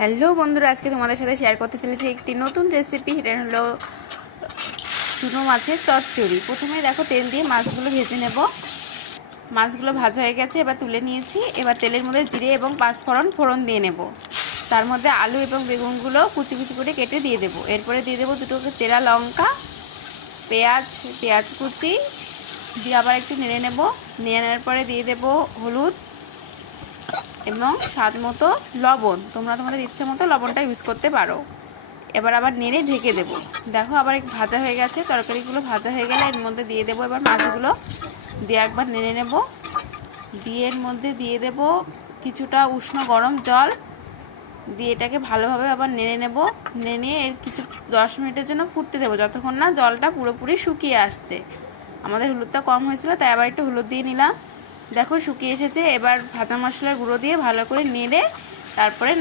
Hello বন্ধুরা, আজকে তোমাদের সাথে শেয়ার করতে চলেছি একটি নতুন রেসিপি। এটা হলো চুনো মাছের চচ্চড়ি। প্রথমে দেখো তেল দিয়ে মাছগুলো ভেজে নেব। মাছগুলো ভাজা হয়ে গেছে, এবার তুলে নিয়েছি। এবার তেলের মধ্যে জিরে এবং পাঁচফোড়ন ফোড়ন দিয়ে নেব। তার মধ্যে আলু এবং বেগুনগুলো কুচি কুচি করে কেটে দিয়ে দেবো। এরপরে দিয়ে দেবো দুটো চেরা লঙ্কা, পেঁয়াজ কুচি দিয়ে আবার একটু নেড়ে নেব। নেড়ে নেওয়ার পরে দিয়ে দেবো হলুদ এবং স্বাদ মতো লবণ। তোমরা তোমাদের ইচ্ছে মতো লবণটা ইউজ করতে পারো। এবার আবার নেড়ে ঢেকে দেবো। দেখো আবার ভাজা হয়ে গেছে। তরকারিগুলো ভাজা হয়ে গেলে এর মধ্যে দিয়ে দেবো এবার মাছগুলো দিয়ে একবার নেড়ে নেব। দিয়ে এর মধ্যে দিয়ে দেবো কিছুটা উষ্ণ গরম জল দিয়ে এটাকে ভালোভাবে আবার নেড়ে নেব। নেড়ে এর কিছু 10 মিনিটের জন্য ফুটতে দেবো, যতক্ষণ না জলটা পুরোপুরি শুকিয়ে আসছে। আমাদের হলুদটা কম হয়েছিল, তাই আবার একটু হলুদ দিয়ে নিলাম। দেখো শুকিয়ে এসেছে। এবার ভাজা মশলার গুঁড়ো দিয়ে ভালো করে নেড়ে তারপরে